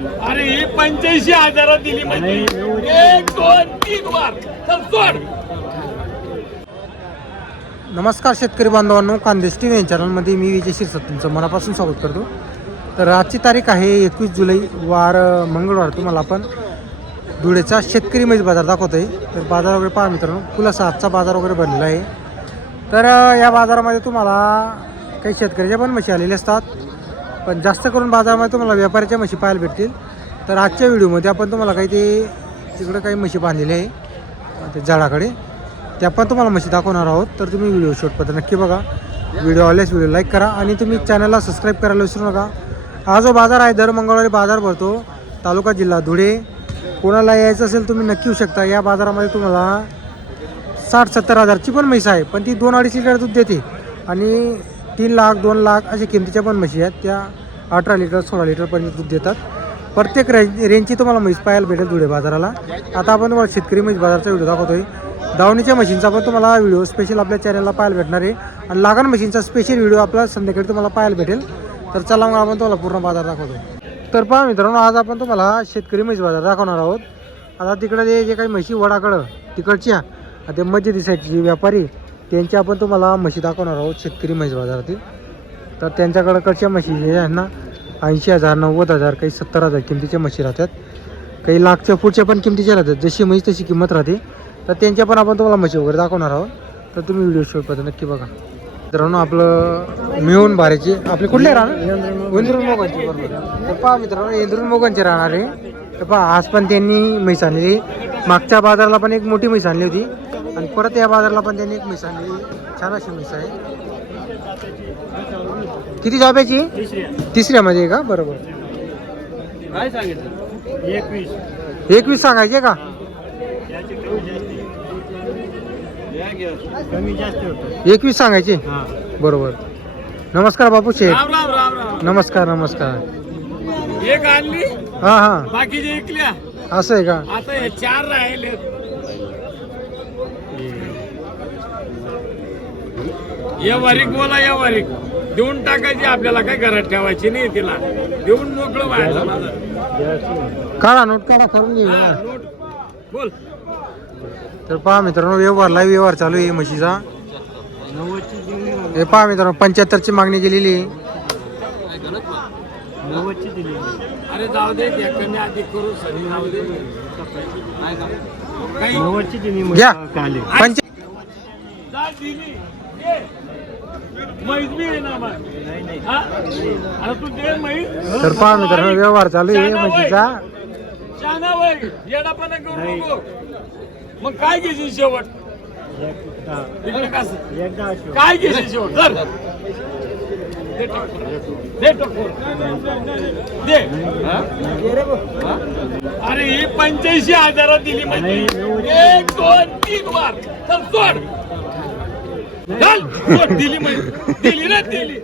अरे ही 85,000 दिली म्हणजे 1 2 3 वार चल सोड. नमस्कार शेतकरी बांधवांनो, कांदेश टी व्ही चॅनलमध्ये मी विजय शिरसाट तुमचं मनापासून स्वागत करतो. तर आजची तारीख आहे 21 जुलै, वार मंगळवार. तुम्हाला आपण धुळेचा शेतकरी म्हैस बाजार दाखवतो आहे. तर बाजार वगैरे पहा मित्रांनो, फुलासा आजचा बाजार वगैरे भरलेला आहे. तर या बाजारामध्ये तुम्हाला काही शेतकऱ्याच्या पण म्हशी आलेल्या असतात, पण जास्त करून बाजारामध्ये तुम्हाला व्यापाऱ्याच्या म्हशी पाहायला भेटतील. तर आजच्या व्हिडिओमध्ये आपण तुम्हाला काही तिकडं काही म्हशी बांधलेल्या आहे ते झाडाकडे, त्या पण तुम्हाला म्हशी दाखवणार आहोत. तर तुम्ही व्हिडिओ शॉर्टपर्यंत नक्की बघा. व्हिडिओ आवडल्यास व्हिडिओ लाईक करा आणि तुम्ही चॅनलला सबस्क्राईब करायला विसरू नका. हा जो बाजार आहे दर मंगळवारी बाजार भरतो, तालुका जिल्हा धुळे. कोणाला यायचं असेल तुम्ही नक्की येऊ शकता. या बाजारामध्ये तुम्हाला 60-70 हजारची पण म्हैस आहे, पण ती 2-2.5 लिटर दूध देते. आणि 3 लाख 2 लाख अशा किमतीच्या पण म्हशी आहेत, त्या 18 लिटर 16 लिटरपर्यंत दूध देतात. प्रत्येक रेंजची तुम्हाला म्हैस पाहायला भेटेल धुळे बाजाराला. आता आपण तुम्हाला शेतकरी म्हैस बाजारचा व्हिडिओ दाखवतोय. दावणीच्या मशीनचा पण तुम्हाला व्हिडिओ स्पेशल आपल्या चॅनलला पाहायला भेटणार आहे, आणि लागण मशीनचा स्पेशल व्हिडिओ आपला संध्याकाळी तुम्हाला पाहायला भेटेल. तर चला मग आपण तुम्हाला पूर्ण बाजार दाखवतो. तर पहा मित्रांनो, आज आपण तुम्हाला शेतकरी म्हैस बाजार दाखवणार आहोत. आता तिकडे जे काही म्हशी वडाकडं तिकडच्या ते मध्य दिसायची जे व्यापारी, त्यांची आपण तुम्हाला म्हशी दाखवणार आहोत शेतकरी म्हैस बाजारातील. तर त्यांच्याकडकडच्या म्हशी जे आहेत ना, 80,000 90,000 काही 70,000 किमतीच्या म्हशी राहतात, काही लाखच्या पुढच्या पण किमतीच्या राहतात. जशी म्हैस तशी किंमत राहते. तर त्यांच्या पण आपण तुम्हाला म्हशी वगैरे दाखवणार आहोत. तर तुम्ही व्हिडिओ शॉर्टपर्यंत नक्की बघा. मित्रांनो, आपलं मिळून भारीचे आपले कुठले राहणार इंद्रून मोगांचे, बरोबर. तर पहा मित्रांनो, इंद्रून मोगांचे राहणार आहे. तर पहा, आज पण त्यांनी म्हैस आणलेली. मागच्या बाजाराला पण एक मोठी म्हैस आणली होती, आणि परत या बाजाराला पण त्यांनी एक म्हैस आणलेली. छान अशी म्हैस आहे. किती जॉब्याची? तिसऱ्यामध्ये का? बरोबर. काय सांगितलं? 21 सांगायचे का? कमी जास्त होतं. 21 सांगायचे, बरोबर. नमस्कार बापू शेठ. राम राम राम राम. नमस्कार नमस्कार. एक आणली, हां हां, बाकीचे ऐकल्या. असं आहे का? आता हे 4 राहिले. या वारीक बोला, या वारीक देऊन टाकायची, आपल्याला काय घरात ठेवायची नाही, तिला देऊन मोकळं व्हायचं. माझं काढा नोट, काढा, करून घेऊ. नोट बोल. तर पहा मित्रांनो, व्यवहार चालू आहे म्हशीचा. हे पहा मित्रांनो, 75ची मागणी केलेली आहे. अरे जाऊ दे, कमी अधिक करू सगळी जाऊ दे. घ्या तर पहा मित्रांनो, व्यवहार चालू आहे म्हशीचा. येडापणा करू नको. मग काय घेशील शेवट? काय घेशील शेवट? दे. अरे ही 85,000 दिली म्हणजे 1 2 3 वार चल सोड. चल सोड. दिली म्हणजे दिली ना, दिली.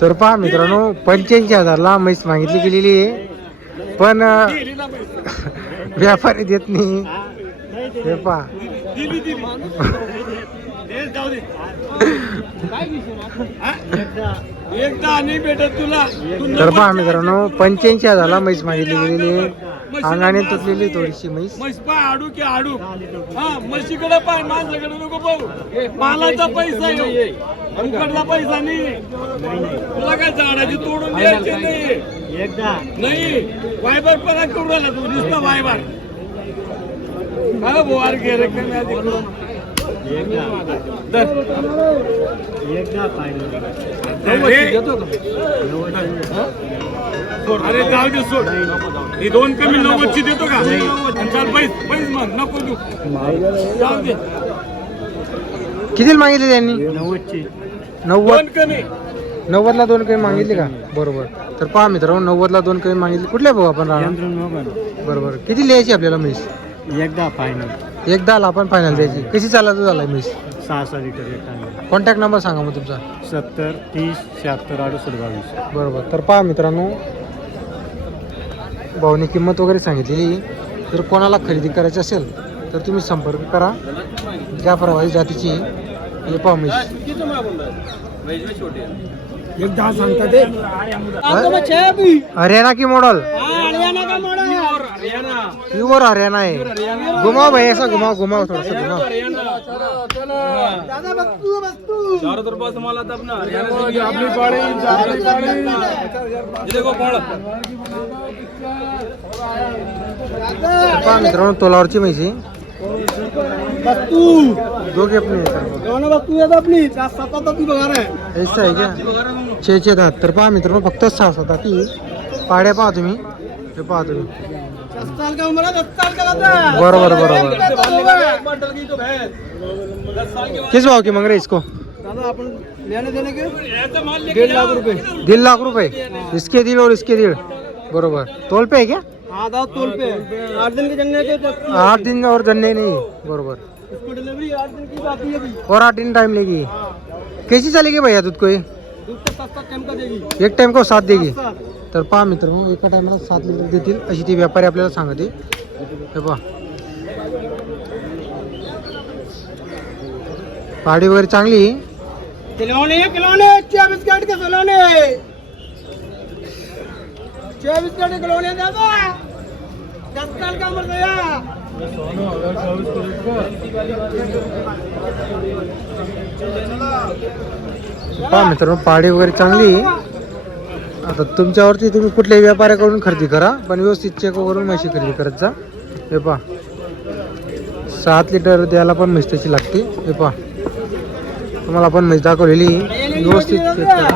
तर पहा मित्रांनो, 85,000ला म्हैस मागितली गेलेली आहे, पण दिली ना म्हैस. व्यापारी देत नाही. हे पहा, दिली दिली. जाऊ दे. एकदा नाही भेटत तुला. तर पहा मित्रांनो, 85,000ला म्हैस मागितली गेलेली आहे. अंगाने तुटलेली थोडीशी म्हैस. म्हैस पाय आडू की आडू. हा, म्हशीकडे पाय, माणसाकडे नको पाहू. मालाचा पैसा आहे, फुकटला पैसा नाही. तुला काय झाडाची तोडून द्यायची नाही. नाही वायबर पणा करू राहिला तू, नुसता वायबर. हा बोवार घे रे, कमी आधी करू. अरे जाऊ दे, सोड. ही 2 कमी 90ची देतो का? चल पैस मग नको देऊ, जाऊ दे. किती मागितली त्यांनी? 90 कमी. 90ला 2 कमी मागितली का? बरोबर. तर पहा मित्रांनो, 90ला 2 कमी मागितली. कुठले भाऊ आपण राहणार? बरोबर. किती लिहायची आपल्याला म्हैस? एकदा फायनल. एकदाला आपण फायनल द्यायची. कशी चालत झाला म्हैस? 6 लिटर. कॉन्टॅक्ट नंबर सांगा मग तुमचा. 70 30 76 68 22. बरोबर. तर पहा मित्रांनो, भाऊनी किंमत वगैरे सांगितलेली. जर कोणाला खरेदी करायची असेल तर तुम्ही संपर्क करा. जाफराबादी जातीची हे पहा म्हैस. एक 10 सांगता ते हरियाणा की मॉडल हरियाणा का मॉडल हरियाणा प्योर हरियाणा है। घुमाओ भाई, ऐसा घुमाओ घुमाओ थोड़ा सा घुमाओ। दादा बस्तू चारों तरफ तुम्हाला तब ना हरियाणा से अपनी पाड़ी ये देखो कौन पहा मित्रांनो तोलावरची म्हैसी बस्तू दोघे अपने दोनों बस्तू है अपनी 7 बघा रहा है ऐसा आहे का 6 तर पहा मित्रांनो फक्त 6 ती पाड्या पहा तुम्ही, हे पहा तुम्ही 10 साल का उम्र है 10 साल का दादा बरोबर बरोबर। बंडल की तो भैंस 10 साल के किस भाव की मांग रहे इसको? दादा अपन लेने देने के ऐसा माल लेके 1.5 लाख रुपए 1.5 लाख रुपए इसके दिल और इसके दिल बरोबर। तोल पे है क्या? हाँ दादा तोल पे 8 दिन के जंगल के 8 दिन और जन्ने नहीं बरोबर, इसको डिलीवरी 8 दिन की बात है अभी और 8 दिन टाइम लेगी। कैसी चलेगी भैया दूध को? दूध तो 7 टाइम का देगी एक टाइम को 7 देगी। 7 तर पहा मित्रांनो एका टायमाला 7 लिटर देतील अशी ती व्यापारी आपल्याला सांगते। हे पहा पाडी वगैरे चांगली। खिलौने 24 कैरेट के खिलौने 24 कैरेट के खिलौने दादा 10 साल का उम्र गया पहा मित्रांनो पाडी वगैरे चांगली। आता तुमच्यावरती तुम्ही कुठल्याही व्यापाऱ्याकडून खरेदी करा, पण व्यवस्थित चेक करून म्हशी खरेदी करत जा। हे पहा 7 लिटर द्यायला पण म्हैस त्याची लागते। हे पहा तुम्हाला आपण म्हैस दाखवलेली व्यवस्थित चेक करा।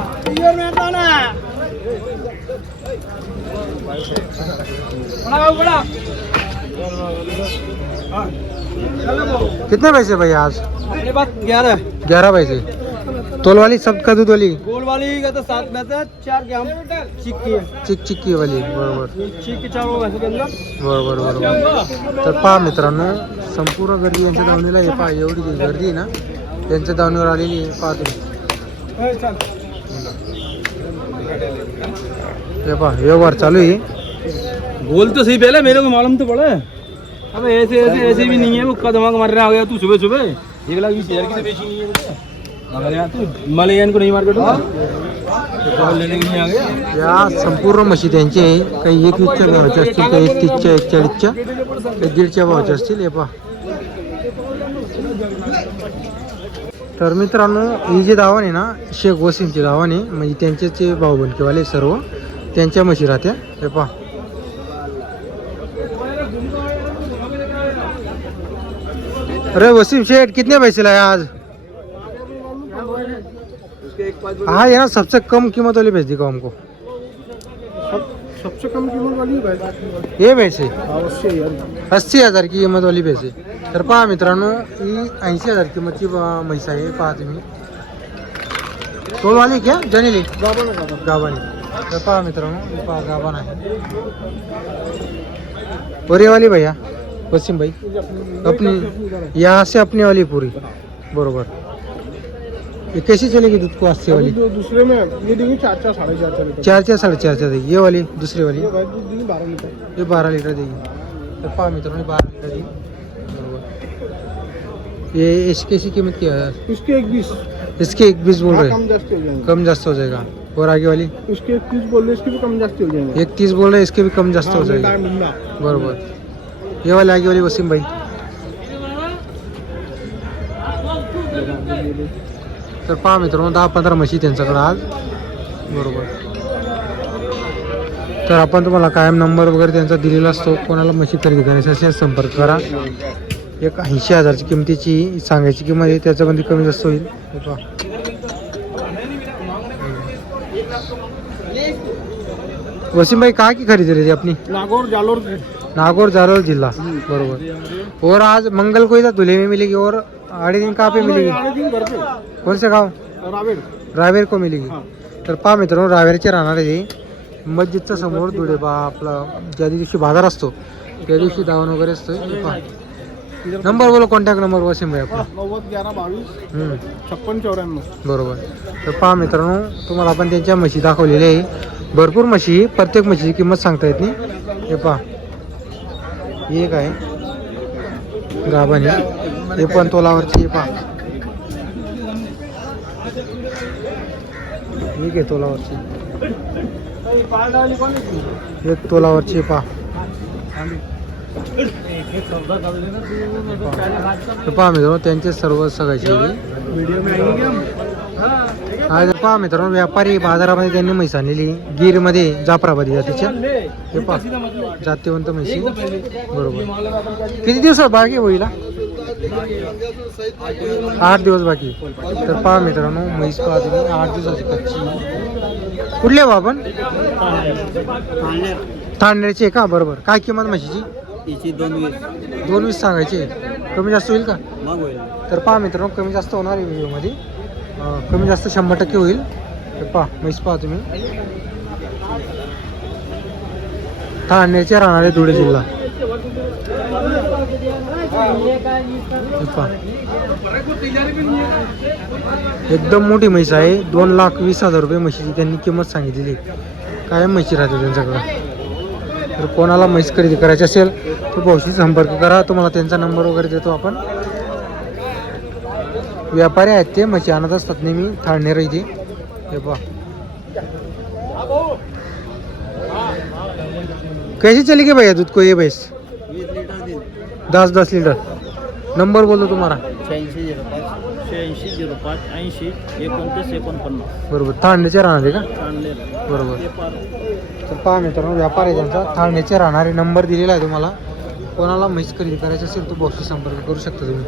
कितने पैसे भैया आज? मेरे पास 11 पैसे। तोल वाली सब का दूध वाली? गोल वाली का तो 7 पैसे 4 ग्राम चिक्की है चिक्की वाली बरोबर चिक्की 4 पैसे के अंदर बरोबर बरोबर। तर पहा मित्रांनो संपूर्ण गर्दी यांच्या दावणीला हे पहा एवढी जी गर्दी आहे ना त्यांच्या दावणीवर आलेली आहे। पहा तुम्ही हे पहा व्यवहार चालू आहे। गोल तो सही पहले मेरे को मालूम तो पड़ा है। अब ऐसे भी नहीं है वो कदम मार रहा हो गया तू सुबह 1,20,000 की बेची नहीं है मगर यार तू मलयान को नहीं मार के लेने के लिए आ गया। या संपूर्ण म्हशी त्यांची आहे, काही 21च्या भावाच्या असतील, काही 31च्या 41च्या, काही 1.5च्या भावाच्या असतील। हे पहा तर मित्रांनो ही जी दावण आहे ना शेख वसीमची दावण आहे, म्हणजे त्यांचेच भाऊ बनकेवाले सर्व त्यांच्या म्हशी राहत्या। हे पहा अरे वसीम शेठ कितने पैसे लाए आज? हाँ ये ना सबसे कम कीमत वाली भेज दी को हमको। सबसे कम कीमत वाली ये पैसे 80,000 80,000 की किंमत वाली पैसे। तर पहा मित्रांनो ही 80,000 किंमतची म्हैस आहे। पहा तुम्ही तोल वाली क्या जनेली गावानी। तर पहा मित्रांनो ही पहा गावान आहे। और ये वाली भैया वसीम भाई अपनी यहाँ से अपनी वाली पूरी बरोबर। ये कैसी चलेगी दूध को? 80 वाली दूसरे में ये देंगे 4 साढ़े 4 4 साढ़े 4 देगी। ये वाली दूसरी वाली 12 लीटर ये 12 लीटर देगी। तर पहा मित्रांनो 12 लीटर देगी बरोबर। ये इसकी कैसी कीमत क्या है? इसके 21 इसके 21 बोल रहे हैं, कम जास्त हो जाएगा। और आगे वाली इसके 31 बोल रहे इसके भी कम जास्त हो जाएंगे। 31 बोल रहे हैं, इसके भी कम जास्त हो जाएगा बरोबर। ये वाली आगे वाली वसीम भाई तर पहा मित्रांनो 10-15 म्हशी त्यांच्याकडे आज बरोबर। तर आपण तुम्हाला कायम नंबर वगैरे त्यांचा दिलेला असतो, कोणाला म्हशी खरेदी करायची असेल संपर्क करा। एक 80,000ची किमतीची सांगायची किंमत आहे, त्याच्यामध्ये कमी जास्त होईल। हे पहा वसीम भाई कहाँ की खरीदी रही थी अपनी? नागौर जालोर जिला बरोबर। और आज मंगल को इधर धुले में मिलेगी और आड़े दिन कहाँ पे मिलेगी? कौन से गाँव? रावेर को मिलेगी। तर पहा मित्रांनो रावेरचे राहणार आहे मस्जिदच्या समोर धुळे बा आपला ज्या दिवशी बाजार असतो त्या दिवशी दावण वगैरे असतो। नंबर बोलो कॉन्टॅक्ट नंबर वसीम भाई आपला 9011 22 56 94 बरोबर। तर पहा मित्रांनो तुम्हाला आपण त्यांच्या म्हशी दाखवलेल्या आहे, भरपूर म्हशी, प्रत्येक म्हशीची किंमत सांगता येत नाही। हे पहा एक आहे गाभानी, हे पण तोलावरची। हे पहा ठीक आहे तोलावरची. एक तोलावरची पहा. तर पहा मित्रांनो त्यांचे सर्व सगळ्याचे आज पहा मित्रांनो व्यापारी बाजारामध्ये त्यांनी म्हैस आणलेली गिरमध्ये जाफराबादी जातीच्या. हे पहा जातीवंत म्हैशी बरोबर. किती दिवस बाकी होईल? 8 दिवस बाकी. तर पहा मित्रांनो म्हैस पहा तुम्ही 8 दिवसाची कच्ची. कुठले आपण ठाण्याची आहे का? बरोबर. काय किंमत म्हशीची? 220 सांगायची. कमी जास्त होईल का? तर पहा मित्रांनो कमी जास्त होणार आहे व्हिडिओमध्ये. कमी जास्त 100% होईल. तर पहा म्हैस पहा तुम्ही ठाण्याचे राहणारे धुळे जिल्हा. एकदम मोठी म्हैस आहे. 2,20,000 रुपये म्हशीची त्यांनी किंमत सांगितलेली. काय म्हशी राहते त्यांच्याकडे. तर कोणाला म्हैस खरेदी करायची असेल तर भाऊशी संपर्क करा. तुम्हाला त्यांचा नंबर वगैरे देतो आपण. व्यापारी आहेत ते म्हशी आणत असतात नेहमी ठाणे इथे. हे पहा कैसे चली गई भैया दूध को ये भैंस? 10 लीटर. नंबर बोलतो तुम्हाला. 8605 बरोबर. ठाण्याचे राहणारे का? बरोबर. तर पहा मित्रांनो व्यापार आहे त्यांचा ठाण्याचे राहणारे. नंबर दिलेला आहे तुम्हाला. कोणाला म्हैस खरेदी करायची असेल तर भाऊशी संपर्क करू शकता तुम्ही.